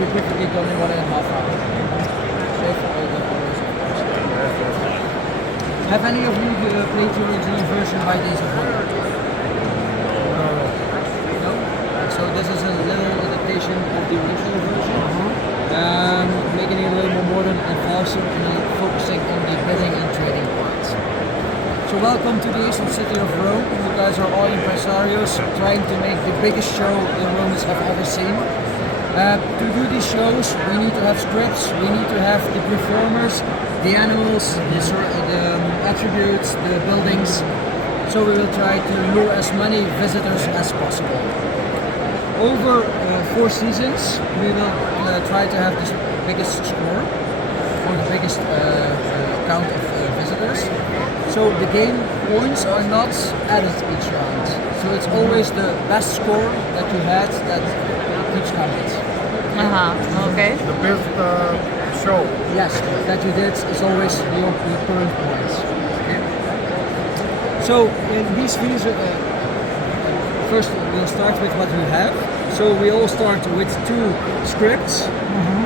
be perfectly done in 1.5 hours. If all the colors, of course. Have any of you played the original version by Days of Wonder? No? So this is a little adaptation of the original version, making it a little more modern and faster and focusing on the bidding and trading parts. So welcome to the Eastern city of Rome. You guys are all impresarios trying to make the biggest show the Romans have ever seen. To do these shows, we need to have scripts, we need to have the performers, the animals, the attributes, the buildings. So we will try to lure as many visitors as possible. Over 4 seasons, we will try to have the biggest score or the biggest count of visitors. So the game points are not added each round. So it's always the best score that you had that keeps counted. Okay. The best show. Yes, that you did is always your current points. Okay. So in these videos, first we'll start with what we have. So we all start with 2 scripts,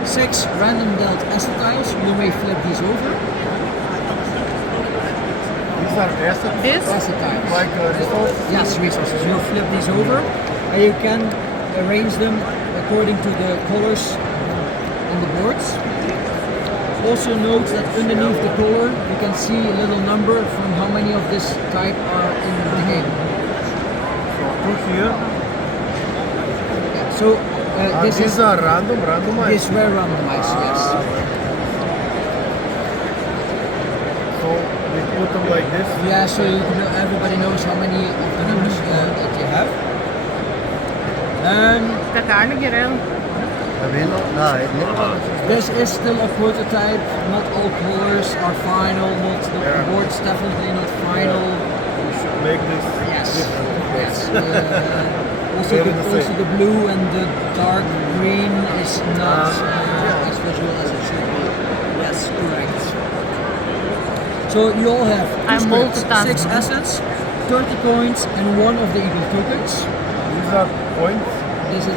6 random dealt asset tiles. You may flip these over. These are assets. This? Asset tiles. Like resources. Yes, resources. You flip these over and you can arrange them according to the colors on the boards. Also note that underneath the color you can see a little number from how many of this type are in the game. So 2 here. So this These is are randomized. this were randomized, yes. So we put them like this. Yeah, so you know, everybody knows how many of the numbers that you have. Dat daar een keer heel. This is still a prototype. Not all colors are final. Not the board's definitely not final. We should make this Yes. different. Yes. Also the blue and the dark green is not as visual as it should be. Yes, correct. So you all have I'm 6 assets, 30 coins, and 1 of the eagle tokens. These are points. This is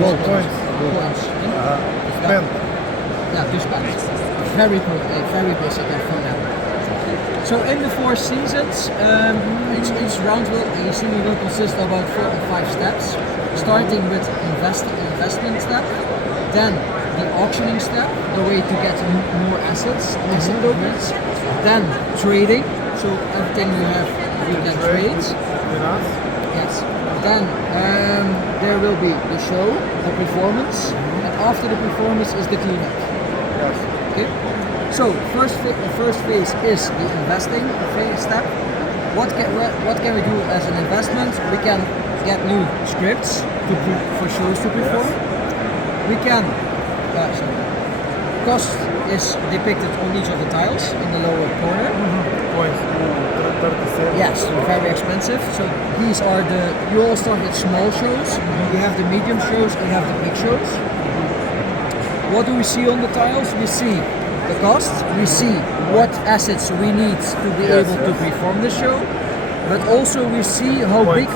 Gold coins. Coins. Spend. Yeah, to spend. Very good, very basic for now. So in the 4 seasons, each round will consist of about 4 or 5 steps, starting with investment step, then the auctioning step, the way to get more assets, asset tokens, then trading, so everything you can trade. Yes. Then there will be the show, the performance, and after the performance is the cleanup. Yes. Okay. So the first phase is the investing phase step. What can we do as an investment? We can get new scripts for shows to perform. We can. Cost is depicted on each of the tiles in the lower corner. Points. 37. Yes, very expensive. So these are you all start with small shows. You have the medium shows and you have the big shows. What do we see on the tiles? We see the cost, we see what assets we need to be able to perform the show, but also we see how big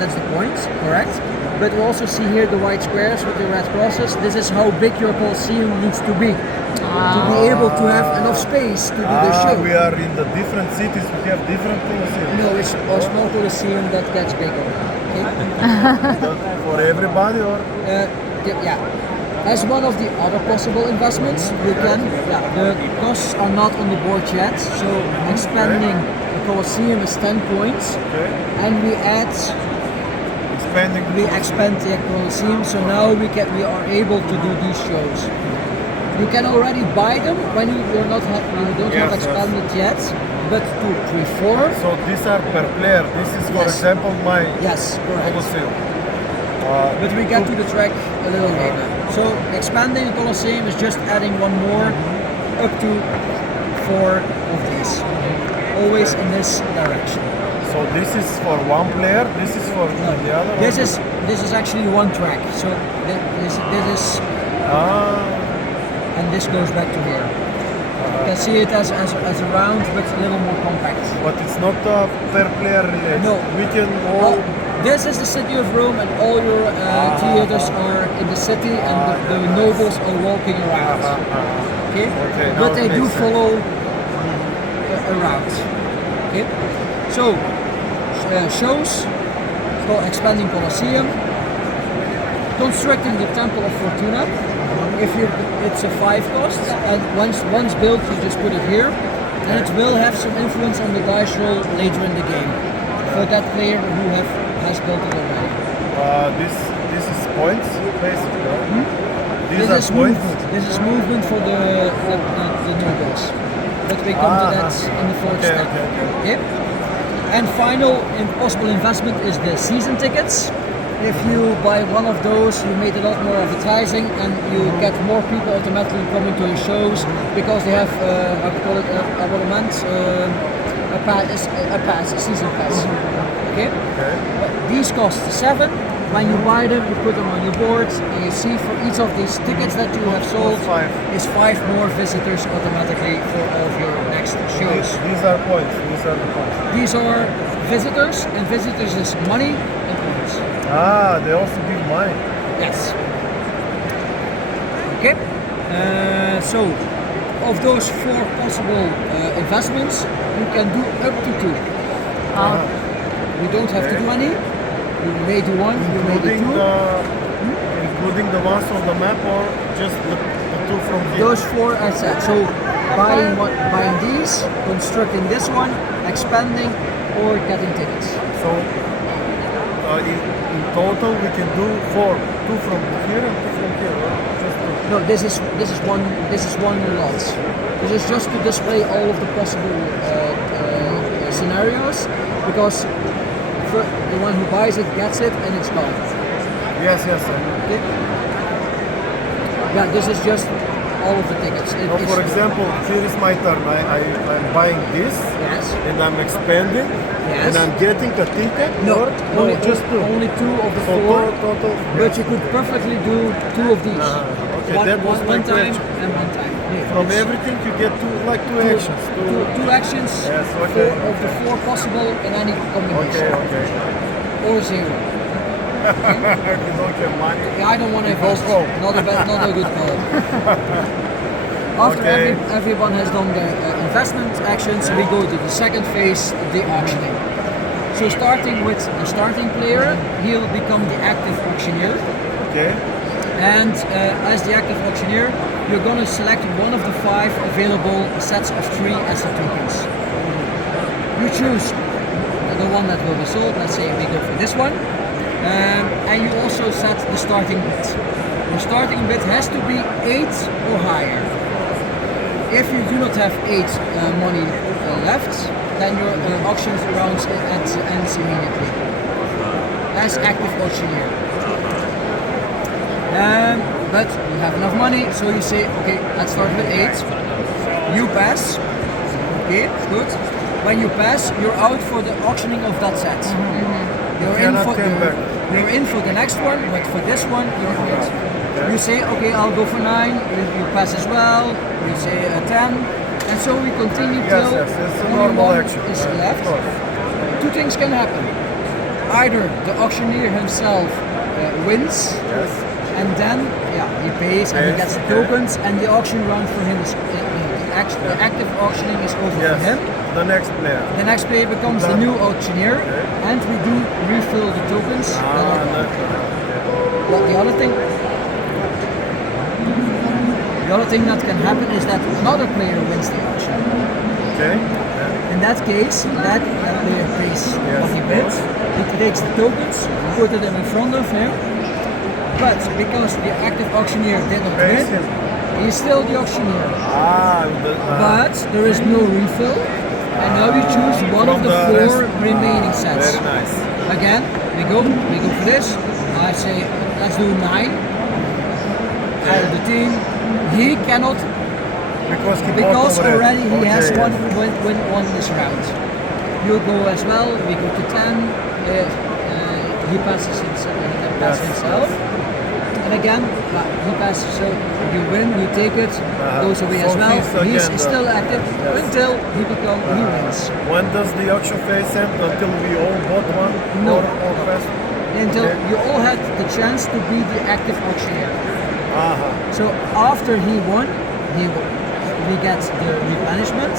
that's the point, correct. But we also see here the white squares with the red crosses. This is how big your Colosseum needs to be able to have enough space to do the show. We are in the different cities, we have different Colosseum. No, it's a small Colosseum that gets bigger. Okay? For everybody or? Yeah. As one of the other possible investments, you can, the costs are not on the board yet, so expanding the Colosseum is 10 points, and we expand the Colosseum, so now we are able to do these shows. You can already buy them when you don't have expanded yet, but to perform. So these are per player. This is, for example, my Colosseum. But we get to the track a little later. So expanding the Colosseum is just adding 1 more, up to 4 of these. Always in this direction. So this is for 1 player. This is for the other. This is actually 1 track. So this is. And this goes back to here. You can see it as a round, but a little more compact. But it's not per player related. No. We can all This is the city of Rome, and all your theaters are in the city, and the nobles are walking around. Okay? But they do follow around. Okay? So, shows, called expanding Colosseum, constructing the Temple of Fortuna. It's a 5 cost, and once built, you just put it here, and it will have some influence on the dice roll later in the game for that player who has built it already. This is points, basically. Right? These This are is points. movement. This is movement for the nobles. But we come to that in the fourth step. Okay. And final possible investment is the season tickets. If you buy one of those, you made a lot more advertising, and you get more people automatically coming to your shows because they have how to call it, abonnement, a season pass. Okay. But these cost 7. When you buy them, you put them on your board, and you see for each of these tickets that you have sold is 5 more visitors automatically for all of your next shows. These are points. These are the points. These are visitors, and visitors is money and points. They also give money. Yes. Okay. So, of those 4 possible investments, you can do up to 2. You don't have to do any. You may do 1, you may do 2. Including the ones on the map, or just the 2 from here? Those 4 I said. So buying these, constructing this one, expanding, or getting tickets. So in total we can do 4. 2 from here and 2 from here, or just 2? No, this is one lot. This is just to display all of the possible scenarios, because the one who buys it gets it and it's gone. Yes. Okay? Yeah, this is just all of the tickets. For example, here is my turn. I'm buying this, and I'm expanding, and I'm getting a ticket. No, or just 2. Only 2 of the 4. Total. But you could perfectly do 2 of these. Okay, that was my one time question. and 1 time. Yeah, From everything you get 2 actions. 2 actions. Yes, okay. Of the 4 possible in any combination. Okay. Or 0. You don't have money. I don't want to invest. Not a good call. After everyone has done their investment actions, we go to the second phase, the auctioning. So starting with the starting player, he'll become the active auctioneer. Okay. And as the active auctioneer, you're going to select one of the 5 available sets of 3 asset tokens. You choose the one that will be sold. Let's say we go for this one. And you also set the starting bid. Your starting bid has to be 8 or higher. If you do not have 8 money left, then your auction round ends immediately. As active auctioneer. But you have enough money, so you say, okay, let's start with 8. You pass. Okay, good. When you pass, you're out for the auctioning of that set. You're in for the next one, but for this one, you're out. You say, okay, I'll go for 9. You pass as well. You say 10, and so we continue till it's a normal action. Is left. 2 things can happen. Either the auctioneer himself wins. And then, he pays and he gets the tokens, and the auction round for him is the active auctioning is over for him. The next player. The next player becomes the new auctioneer, and we do refill the tokens. But the other thing that can happen is that another player wins the auction. Okay. In that case, that player pays what he bids. He takes the tokens, put them in front of him. But because the active auctioneer didn't win, he's still the auctioneer. But there is no refill, and now you choose one of the 4 remaining sets. Very nice. Again, we go for this. I say, let's do 9. Out of the team, he cannot because already he has won this round. You go as well. We go to 10. He passes himself. and again, he passes. So you win, you take it, goes away as So well. he's He's again still active until he wins. When does the auction phase end? Until we all bought one? No. Or pass? Until Okay. you all had the chance to be the active auctioneer. Uh-huh. So after he won, we get the replenishment.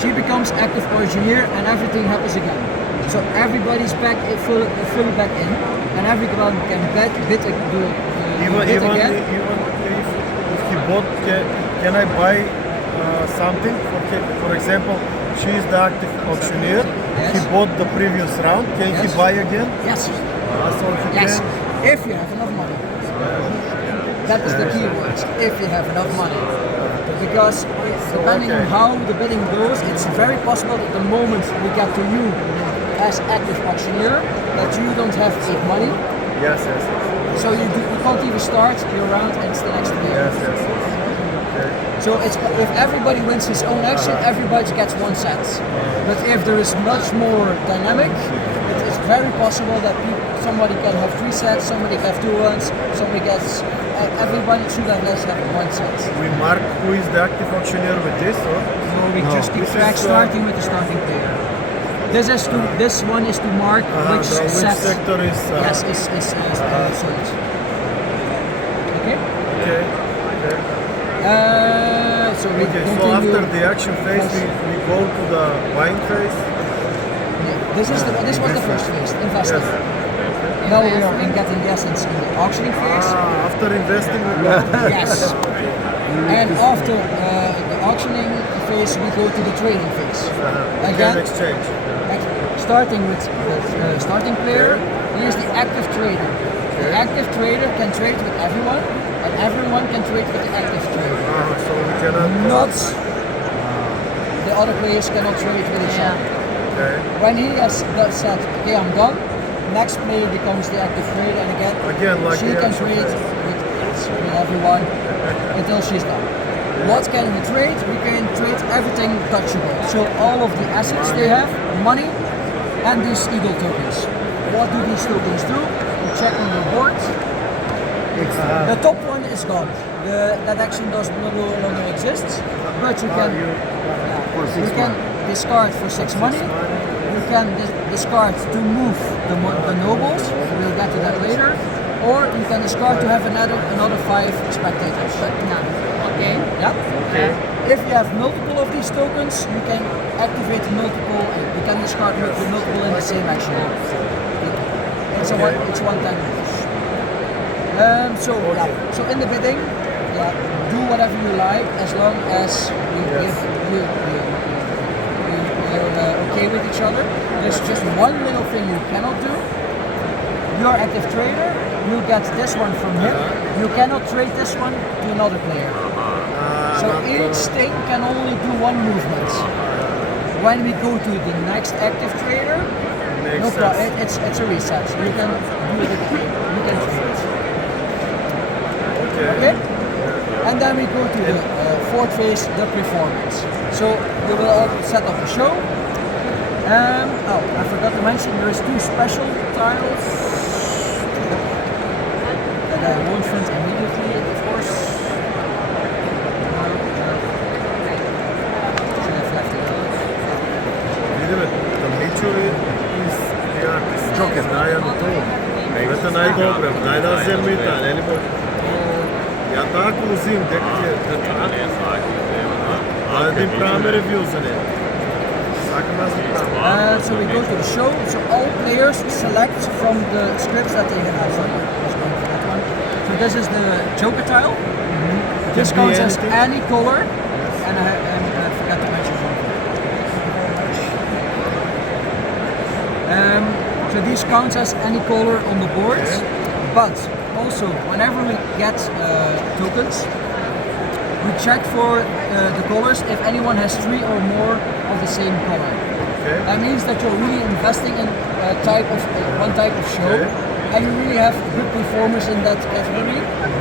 She becomes active auctioneer, and everything happens again. So everybody's back fully back in, and everyone can bid Even again. if he bought, can I buy something? For example, she is the active auctioneer. Yes. He bought the previous round. Can he Yes. buy again? Yes. So he Yes, can. if you have enough money. That is the key word, if you have enough money. Because depending on how the bidding goes, it's very possible that the moment we get to you as active auctioneer, that you don't have enough money. Yes. So you can't even start your round and it's the next player. Yes. So it's, if everybody wins his own action, everybody gets one set. But if there is much more dynamic, it is very possible that somebody can have 3 sets, somebody can have 2 ones, somebody gets. Everybody should at least have 1 set. We mark who is the active auctioneer with this, or? So we just keep This track is, starting with the starting player. This one is to mark which which set sector is? yes is sold. Okay. Okay. So we Okay. So continue. after the action phase, we go to the buying phase. This was the first phase, investing. Now we are in getting the essence in the auctioning phase. After investing, we go. Yes. And after the auctioning phase, we go to the trading phase. Can Again, exchange. starting with the starting player, here's the active trader. The active trader can trade with everyone, and everyone can trade with the active trader. So we cannot. Not the other players cannot trade with each other. Okay. When he has said, okay, I'm done, next player becomes the active trader, and again Like she the can action trade phase. with everyone until she's done. What can we trade? We can trade everything touchable. So all of the assets they have, money, and these eagle tokens. What do these tokens do? You check on your board. The top one is gone. That action does no longer exist, but you can discard for 6 money. You can discard to move the nobles. We'll get to that later. Or you can discard to have another 5 spectators. Okay. Yeah. Okay. If you have multiple of these tokens, you can activate multiple. You can discard multiple in the same action. It's one time use. So in the bidding, do whatever you like as long as you're okay with each other. There's just one little thing you cannot do. Your active trader, you get this one from him. You cannot trade this one to another player. So each thing can only do one movement. When we go to the next active trader, no problem. It's a reset. So you can do it again. You can trade it. Okay? And then we go to the 4th phase, the performance. So we will all set up a show. I forgot to mention there is 2 special tiles that I won't print immediately, of course. Should have left it out. The Mitchell is Joker. Это най-добре, най-да нели бо? Я така узим, дека един правиме ревю за нея. So we go to the show. So all players select from the scripts that they have. Sorry, I was going for that one. So this is the Joker tile. This counts as any color, and I forgot to mention something. So these counts as any color on the board, but also whenever we get tokens, we check for the colors if anyone has 3 or more of the same color. That means that you're really investing in one type of show, and you really have good performers in that category,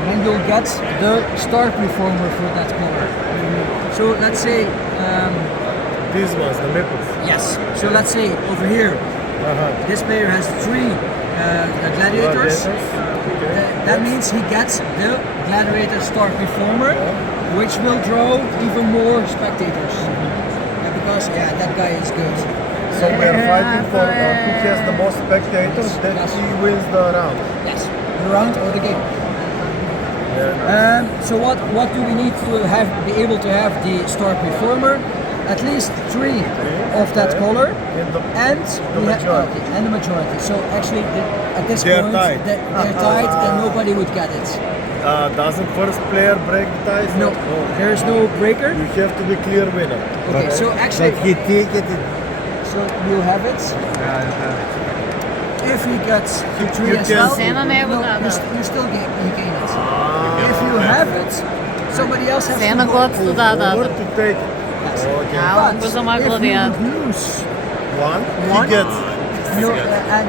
and you'll get the star performer for that color. So let's say these ones, the nipples. Yes. So let's say over here, this player has 3 gladiators. That means he gets the Gladiator Star Performer, which will draw even more spectators. Because that guy is good. So we are fighting for who has the most spectators, that he wins the round. Yes, the round or the game. So what do we need to be able to have the Star Performer? At least 3 of that color and the majority. So actually at this point they're tied and nobody would get it. Doesn't first player break the ties? No, there is no breaker. You have to be clear winner. Okay, so actually But he take it. so you have it. If he gets the 3 as well, Sena ne bude, you still gain it. If you have it, somebody else has Sena to go god tu da. Or to take it. Yes. Okay. Ja, But on zo if makkelijk you ja. would lose One, one, he gets. and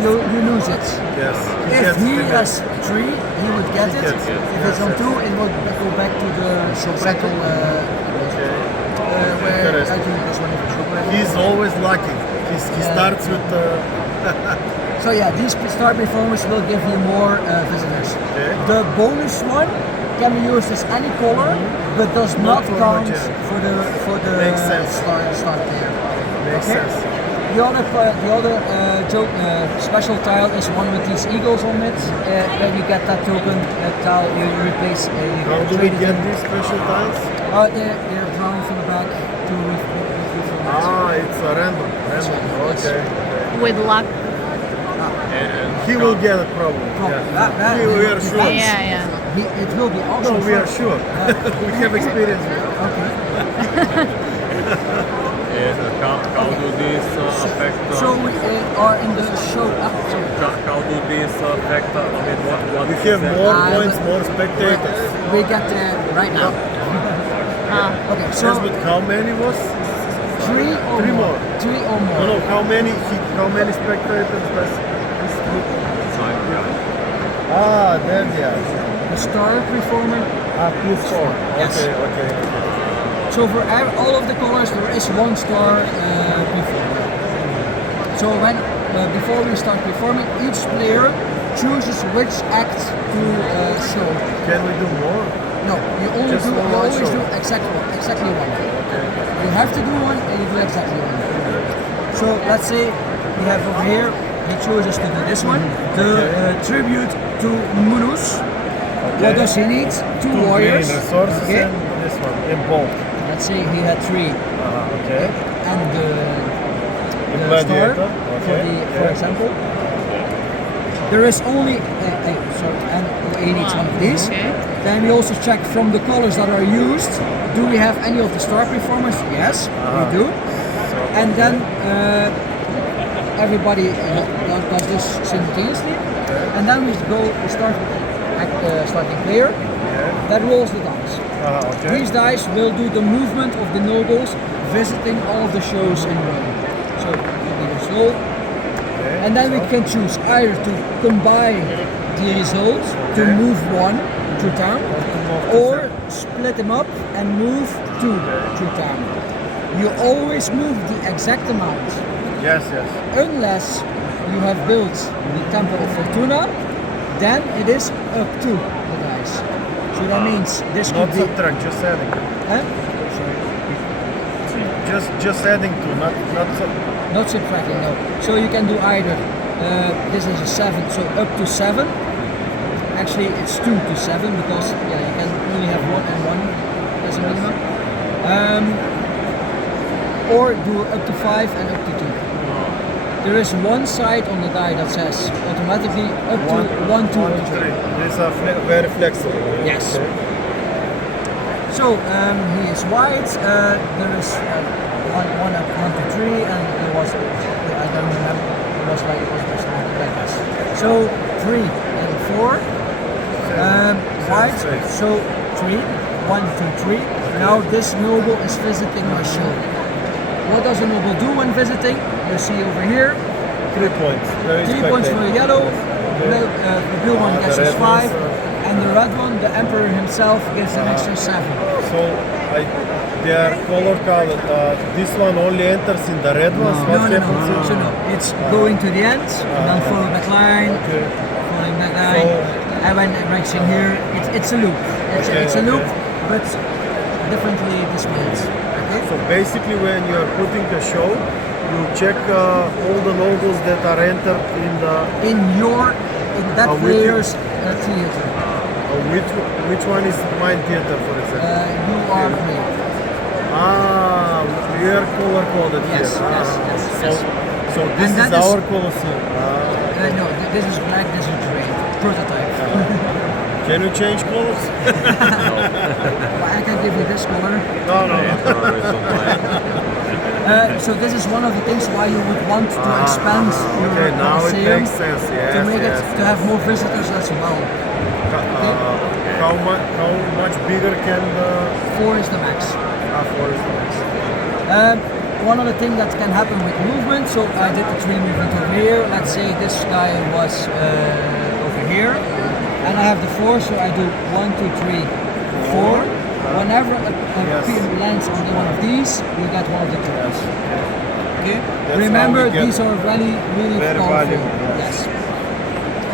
you lose it. Yes. If he the has 3, he would get it. gets it. If it's on 2, it will go back to the cycle where I do this one. He's always lucky. He starts with. So these star performers will give you more visitors. Okay. The bonus one can be used as any color, but does not for count homogeneous. for the Makes sense. star player. Makes sense. The other special tile is one with these eagles on it. When you get that token, that tile you replace. How do we get these special tiles? They're drawn from the back to It's a random. Okay. With luck. He will get it probably. Yeah. We are sure. Yeah. It will be also. No, we are sure. We have experience with it. Okay. How do these affect? So we are in the show. How do these affect? I mean, what We is have that? more points, more spectators. We get there right now. Okay, so Yes, but how many was? 3 or Three more. more. 3 or more. No, how many spectators does this group? Then The star performer. plus 4. Yes. Okay. So for all of the colors, there is 1 star performer. So when before we start performing, each player chooses which act to show. Can we do more? No, you only Just do. one You always show. do exactly one. Okay. You have to do one, and you do exactly one. So let's say we have over here. He chooses to do this one, the tribute to Munus. What does he need? 2 warriors. Green resources Okay. and this one, and both. Let's say he had 3, Okay. and the star, gladiator. for example. There is only and he needs one of these. Okay. Then we also check from the colors that are used. Do we have any of the star performers? Yes, we do. And then everybody does this simultaneously. And then we start with the starting player that rolls the dice. Okay. These dice will do the movement of the nobles visiting all of the shows in Rome. So we do this roll. And then we can choose either to combine the results to move 1 through town, or split them up and move 2 through town. You always move the exact amount, Yes. unless you have built the Temple of Fortuna, then it is up to the dice. So that means this Not could be... subtract, just adding. Huh? Just adding to, not Not subtracting, no. So you can do either, this is a 7, so up to 7. Actually, it's 2 to 7 because you can only have 1 and 1 as a minimum. Or do up to 5 and up to 2. There is one side on the die that says automatically up to 1, 2, or 3. These are very flexible. Yes. So he is white. There is one up 1 to 3, and there was I don't remember. It was like this. So 3 and 4. White. So 3, 1, 2, 3. Now this noble is visiting my show. What does a noble do when visiting? You see over here. 3 points. 3 points for the yellow. The blue one gets us 5. And the red one, the emperor himself, gets an extra 7. So they are color coded. This one only enters in the red ones. What happens in- So no, it's going to the end, and then follow back line, following that guy. And when racing here, it's a loop. It's a loop, but differently displayed. Okay? So basically, when you are putting a show, you check all the logos that are entered in that player's theater. Which one is my theater, for example? You are playing. We are color coded Yes, here. yes. So this is our Colosseum. No, this is black, this is gray. Prototype. Can you change colors? I can give you this color. No. So this is one of the things why you would want to expand your now it Colosseum makes sense. Yes, to make it to have more visitors as well. How much bigger can the 4 is the max. 4 is the max? One other thing that can happen with movement, so I did the tree movement over here. Let's say this guy was over here, and I have the 4, so I do 1, 2, 3, 4. Whenever a pin lands on one of these, you get one of the tokens. Okay? Remember, these are really very powerful. valuable. Yes.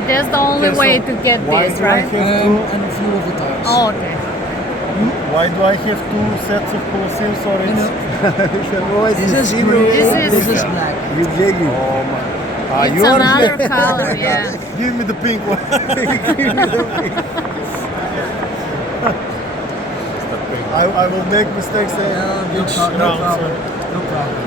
That's the only way to get this, right? And a few of the times. Oh, okay. Why do I have 2 sets of Colosseum? Sorry. This is green, this is black. You jiggy. Oh my. It's another color, yeah. Give me the pink one. Give me the pink. I will make mistakes each round. No problem.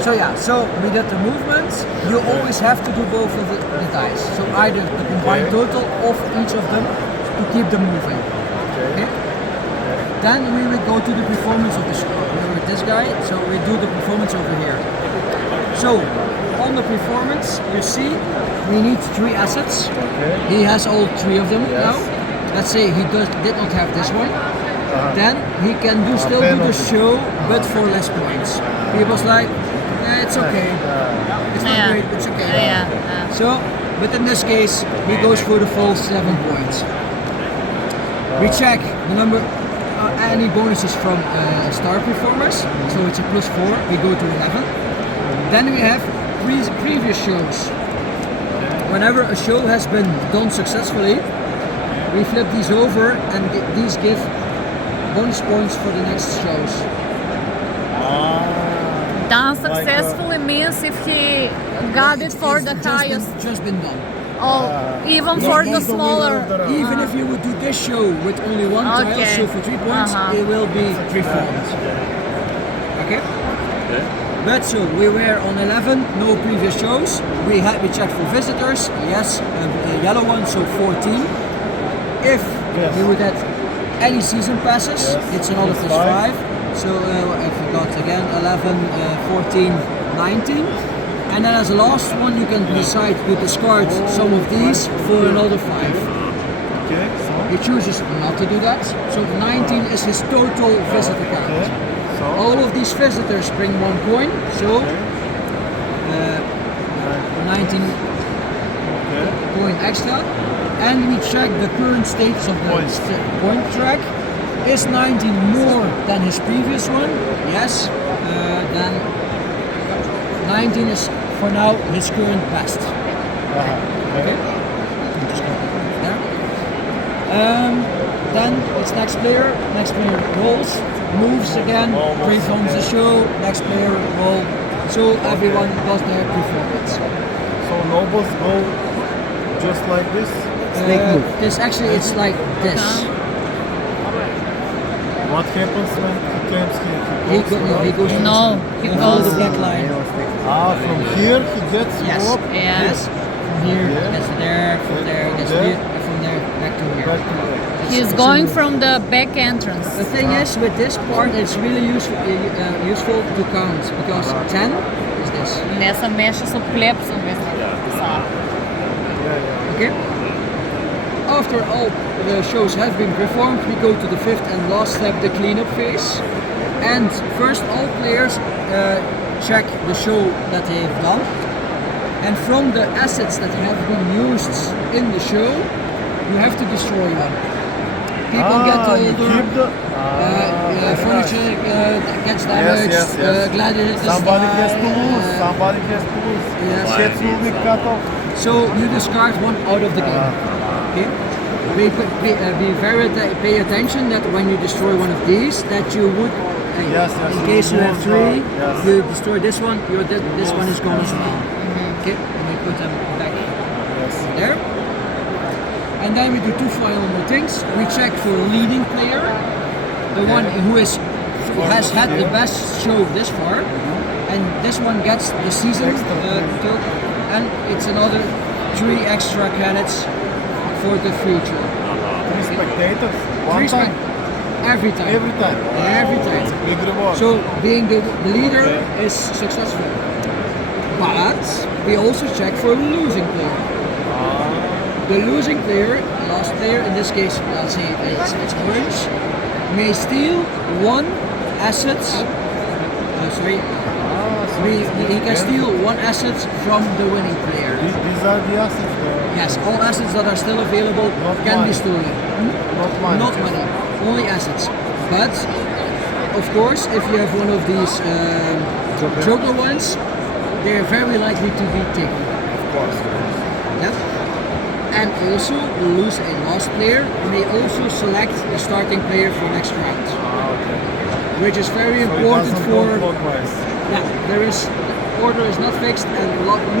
So yeah, so we did the movements. You always have to do both of the dice. So either the combined total of each of them to keep them moving. Okay? Then we will go to the performance of the show. We're with this guy, so we do the performance over here. So on the performance, you see we need 3 assets. He has all 3 of them now. Let's say he did not have this one. Then he can still do the show, but for less points. He was like, it's okay. It's not great, it's okay. So, but in this case, he goes for the full 7 points. We check the number, any bonuses from star performers. So it's a +4. We go to 11. Then we have previous shows. Whenever a show has been done successfully, we flip these over, and these give bonus points for the next shows. Done successfully means if he got it for the highest. Just been done. Oh, even for the smaller. Even if you would do this show with only 1 tile, so for 3 points, it will be performed. Okay? But so we were on 11, no previous shows. We checked for visitors, yes, a yellow one, so 14. If we would have any season passes, it's another +5. So if we got again 11, 14, 19. And then as a last one, you can decide to discard some of these for another 5. Okay. He chooses not to do that. So 19 is his total visitor count. All of these visitors bring 1 coin. So 19 coin extra. And we check the current status of the point track. Is 19 more than his previous one? Yes. Then 19 is for now his current best. Okay. I'm just going to put it there. Then it's next player. Next player rolls, moves again, performs the show. Next player roll. So everyone does their performance. So nobles go just like this. This actually it's like this. What happens when he claims He goes He follow goes the black line. from here he gets up. Yes. From here gets to there, from there gets to here, and from there back to here. He's going from the back entrance. The thing is, with this part, it's really useful to count because 10 is this. Nessa mexe só plepso mesmo. Okay. After all the shows have been performed, we go to the 5th and last step, the cleanup phase. And first, all players check the show that they have done. And from the assets that have been used in the show, you have to destroy one. People get older, furniture gets damaged, gladiators Somebody die, has to lose. Somebody has to lose. Yes. Heads will be cut off. So you discard one out of the game. Okay. Pay attention that when you destroy one of these, that you would, Yes, in case you have lose, 3, yes. you destroy this one. This one is gone as well. Okay, and we put them back there. And then we do 2 final more things. We check for leading player, the one who has had the best show this far, and this one gets the season token, and it's another 3 extra credits for the future. 3 spectators. One 3 time. every time. Every time. Every time. It's a big reward. So being the leader is successful. But we also check for losing player. The losing player, last player, in this case, let's say it's orange, may steal 1 asset. He can steal 1 asset from the winning player. These are the assets. Yes, all assets that are still available Not can money. be stolen. Not money. Not money, only assets. But of course, if you have one of these Joker ones, they are very likely to be taken. Of course. Yep. And also, lose a last player may also select the starting player for next round, which is very important for. Yeah, there is order is not fixed, and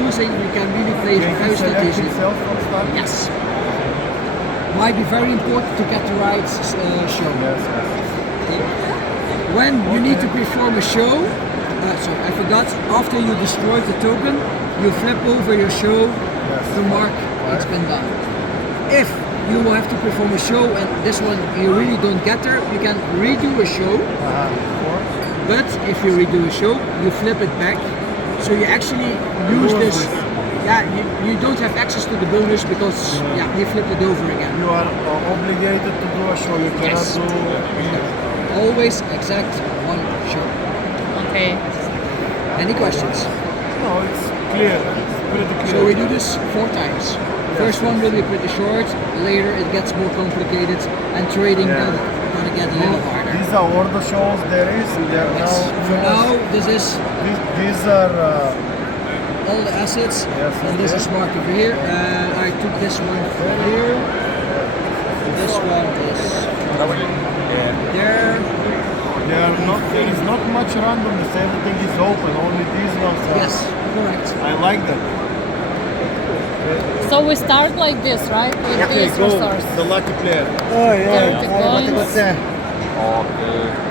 losing you can really play very strategically. Yes. Might be very important to get the right show. When you need to perform a show, sorry, I forgot. After you destroy the token, you flip over your show to mark it's been done. If you will have to perform a show and this one you really don't get there, you can redo a show. But if you redo a show, you flip it back. So you actually use this. Yeah, you don't have access to the bonus because you flip it over again. You are obligated to do a show. You cannot Yes. do. Always exact 1 show. Okay. Any questions? No, it's clear. It's pretty clear. So we do this 4 times. First one will be pretty short. Later it gets more complicated, and trading gonna get a little harder. These are all the shows there is. They are Yes. For now, this is These are. all the assets, Yes, and this is marked over here. I took this one from here. This one is there. There is not much randomness. Everything is open. Only these ones are. Yes, correct. I like that. So we start like this, right? With Okay, these go. resources. The lucky player. Oh, yeah. 30 points. What's that? Okay.